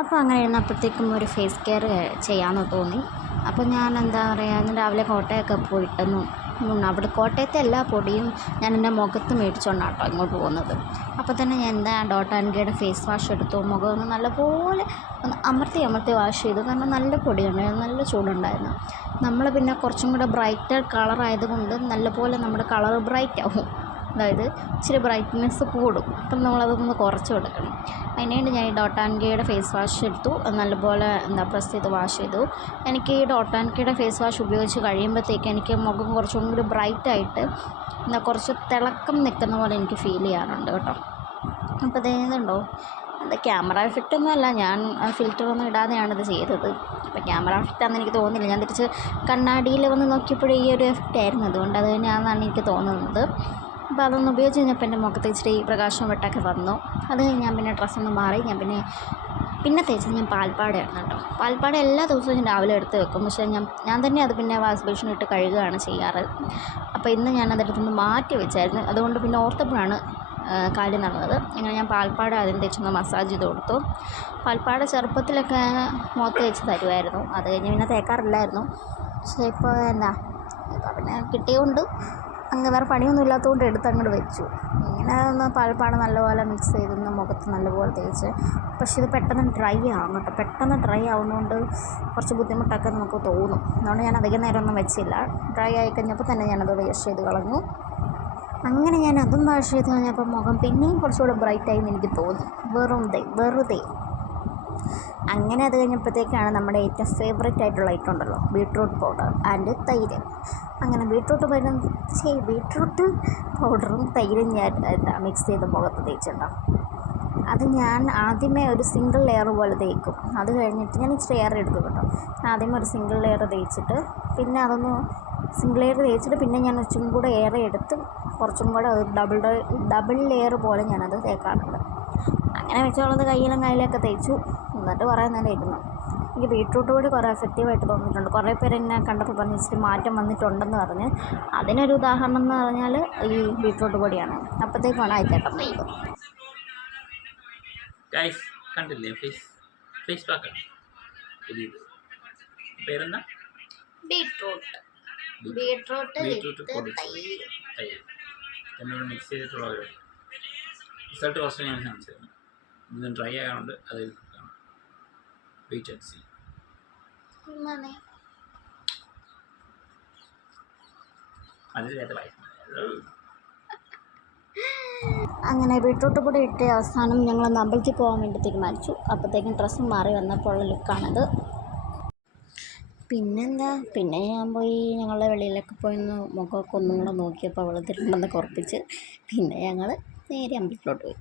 അപ്പോൾ അങ്ങനെ ഇരുന്നപ്പോഴത്തേക്കും ഒരു ഫേസ് കെയർ ചെയ്യാമെന്ന് തോന്നി. അപ്പോൾ ഞാൻ എന്താ പറയുക ഇന്ന് രാവിലെ കോട്ടയൊക്കെ പോയിട്ടെന്നു അവിടെ കോട്ടയത്തെ എല്ലാ പൊടിയും ഞാൻ എന്റെ മുഖത്ത് മേടിച്ചുകൊണ്ടാണ് കേട്ടോ ഇങ്ങോട്ട് പോകുന്നത്. അപ്പോൾ തന്നെ ഞാൻ എന്താ ഡോട്ട് ആൻഡിയുടെ ഫേസ് വാഷ് എടുത്തു. മുഖം ഒന്ന് നല്ലപോലെ ഒന്ന് അമർത്തി അമർത്തി വാഷ് ചെയ്തു. കാരണം നല്ല പൊടിയുണ്ടായിരുന്നു നല്ല ചൂടുണ്ടായിരുന്നു. നമ്മൾ പിന്നെ കുറച്ചും കൂടെ ബ്രൈറ്റർ കളർ ആയതുകൊണ്ട് നല്ലപോലെ നമ്മുടെ കളർ ബ്രൈറ്റ് ആവും. അതായത് ഇച്ചിരി ബ്രൈറ്റ്നെസ് കൂടും. അപ്പം നമ്മളതൊന്ന് കുറച്ച് കൊടുക്കണം. അതിനുവേണ്ടി ഞാൻ ഈ ഡോട്ട് ആൻഡ് കെയുടെ ഫേസ് വാഷ് എടുത്തു നല്ലപോലെ എന്താ പ്രസ് ചെയ്ത് വാഷ് ചെയ്തു. എനിക്ക് ഈ ഡോട്ട് ആൻഡ് കെയുടെ ഫേസ് വാഷ് ഉപയോഗിച്ച് കഴിയുമ്പോഴത്തേക്ക് എനിക്ക് മുഖം കുറച്ചും കൂടി ബ്രൈറ്റായിട്ട് എന്താ കുറച്ച് തിളക്കം നിൽക്കുന്ന പോലെ എനിക്ക് ഫീൽ ചെയ്യാറുണ്ട് കേട്ടോ. അപ്പോൾ ഇതുണ്ടോ? അത് ക്യാമറ എഫക്റ്റ് ഒന്നുമല്ല ഞാൻ ഫിൽറ്ററൊന്നും ഇടാതെയാണ് ഇത് ചെയ്തത്. അപ്പോൾ ക്യാമറ ആണെന്ന് എനിക്ക് തോന്നുന്നില്ല. ഞാൻ തിരിച്ച് കണ്ണാടിയിൽ വന്ന് നോക്കിയപ്പോഴേ ഈ ഒരു എഫക്റ്റ് ആയിരുന്നു. അതുകൊണ്ട് അത് തന്നെയാണെന്നാണ് എനിക്ക് തോന്നുന്നത്. അപ്പോൾ അതൊന്ന് ഉപയോഗിച്ച് കഴിഞ്ഞപ്പോൾ എന്റെ മുഖത്ത് ഇച്ചിരി പ്രകാശം വെട്ടൊക്കെ വന്നു. അത് ഞാൻ പിന്നെ ഡ്രസ്സൊന്ന് മാറി. ഞാൻ പിന്നെ പിന്നെ തേച്ചത് ഞാൻ പാൽപ്പാടയാണ് കേട്ടോ. പാൽപ്പാട എല്ലാ ദിവസവും ഞാൻ രാവിലെ എടുത്ത് വെക്കും. പക്ഷേ ഞാൻ ഞാൻ തന്നെ അത് പിന്നെ വാഷ് ബേസിനിൽ ഇട്ട് കഴുകുകയാണ് ചെയ്യാറ്. അപ്പോൾ ഇന്ന് ഞാൻ അതെടുത്തൊന്ന് മാറ്റി വെച്ചായിരുന്നു. അതുകൊണ്ട് പിന്നെ ഓർത്തപ്പോഴാണ് കാര്യം നടന്നത്. അങ്ങനെ ഞാൻ പാൽപ്പാട ആദ്യം തേച്ചൊന്ന് മസാജ് ചെയ്ത് കൊടുത്തു. പാൽപ്പാട ചെറുപ്പത്തിലൊക്കെ മുഖത്ത് തേച്ച് തരുമായിരുന്നു. അത് കഴിഞ്ഞ് പിന്നെ തേക്കാറില്ലായിരുന്നു. പക്ഷേ ഇപ്പോൾ എന്താ പിന്നെ കിട്ടിയതുകൊണ്ട് അങ്ങ് വേറെ പണിയൊന്നും ഇല്ലാത്തതുകൊണ്ട് എടുത്ത് അങ്ങോട്ട് വെച്ചു. ഇങ്ങനെ ഒന്ന് പാൽപ്പാട് നല്ലപോലെ മിക്സ് ചെയ്തൊന്ന് മുഖത്ത് നല്ലപോലെ തേച്ച്. പക്ഷേ ഇത് പെട്ടെന്ന് ഡ്രൈ ആകും കേട്ടോ. പെട്ടെന്ന് ഡ്രൈ ആവുന്നതുകൊണ്ട് കുറച്ച് ബുദ്ധിമുട്ടൊക്കെ നമുക്ക് തോന്നും. അതുകൊണ്ട് ഞാൻ അധികം നേരം ഒന്നും വെച്ചില്ല. ഡ്രൈ ആയി കഴിഞ്ഞപ്പോൾ തന്നെ ഞാനത് വേസ്റ്റ് ചെയ്ത് കളഞ്ഞു. അങ്ങനെ ഞാൻ അതും വാഷ് ചെയ്ത് കഴിഞ്ഞപ്പോൾ മുഖം പിന്നെയും കുറച്ചുകൂടെ ബ്രൈറ്റായി എന്ന് എനിക്ക് തോന്നി. വെറുതെ വെറുതെ. അങ്ങനെ അത് കഴിഞ്ഞപ്പോഴത്തേക്കാണ് നമ്മുടെ ഏറ്റവും ഫേവറേറ്റ് ആയിട്ടുള്ള ഐറ്റം ഉണ്ടല്ലോ ബീട്രൂട്ട് പൗഡർ ആൻഡ് തൈര്. അങ്ങനെ ബീട്രൂട്ട് പൗഡറും ചെയ് ബീട്രൂട്ട് പൗഡറും തൈരും ഞാൻ എന്താ മിക്സ് ചെയ്ത് മുഖത്ത് തേച്ചിട്ടുണ്ടാവും അത് ഞാൻ ആദ്യമേ ഒരു സിംഗിൾ ലെയർ പോലെ തേക്കും. അത് കഴിഞ്ഞിട്ട് ഞാൻ ഇച്ചിരി എയർ എടുക്കും കേട്ടോ. ആദ്യമേ ഒരു സിംഗിൾ ലെയർ തേച്ചിട്ട് പിന്നെ അതൊന്ന് സിംഗിൾ ലെയർ തേച്ചിട്ട് പിന്നെ ഞാൻ ഇച്ചും കൂടെ എയർ എടുത്ത് കുറച്ചും കൂടെ ഡബിൾ ഡബിൾ ലെയർ പോലെ ഞാനത് തേക്കാറുണ്ട്. അങ്ങനെ വെച്ചോളത് കയ്യിലും കയ്യിലൊക്കെ തേച്ചു. എന്നിട്ട് കുറേ നേരം ഇരുന്നു. എനിക്ക് ബീട്രൂട്ട് കൂടി കുറേ എഫക്റ്റീവായിട്ട് തോന്നിയിട്ടുണ്ട്. കുറേ പേര് എന്നെ കണ്ടപ്പോൾ പറഞ്ഞ് ഇച്ചിരി മാറ്റം വന്നിട്ടുണ്ടെന്ന് പറഞ്ഞ്. അതിനൊരു ഉദാഹരണം എന്ന് പറഞ്ഞാൽ ഈ ബീട്രൂട്ട് പൊടിയാണ്. അപ്പോഴത്തേക്കാണ് അയച്ചേട്ടൻ കണ്ടില്ലേ? ഫേസ് ഫേസ് പാക്കാണ് പുതിയത്. പേരെന്താ? ബീട്രൂട്ട്. ബീട്രൂട്ട് ബീട്രൂട്ട് തൈര്. എന്നോട് മിക്സ് ചെയ്തിട്ടുള്ള റിസൾട്ട് ഫസ്റ്റ് ഞാൻ കാണിച്ചിരുന്നു ഇന്ന് ഡ്രൈ ആയതുകൊണ്ട് അത് വെയിറ്റ് ആൻഡ് സി. അങ്ങനെ ബീട്രൂട്ട് പൊടി ഇട്ട് അവസാനം ഞങ്ങൾ അമ്പലത്തിൽ പോകാൻ വേണ്ടി തീരുമാനിച്ചു. അപ്പോഴത്തേക്കും ഡ്രസ്സ് മാറി വന്നപ്പോൾ ഉള്ള ലുക്കാണത്. പിന്നെന്താ? പിന്നെ ഞാൻ പോയി ഞങ്ങളുടെ വെളിയിലൊക്കെ പോയി ഒന്ന് മുഖമൊക്കെ ഒന്നും കൂടെ നോക്കിയപ്പോൾ വെള്ളത്തിലുണ്ടെന്ന് ഉറപ്പിച്ച് പിന്നെ ഞങ്ങൾ നേരെ അമ്പലത്തിലോട്ട് പോയി.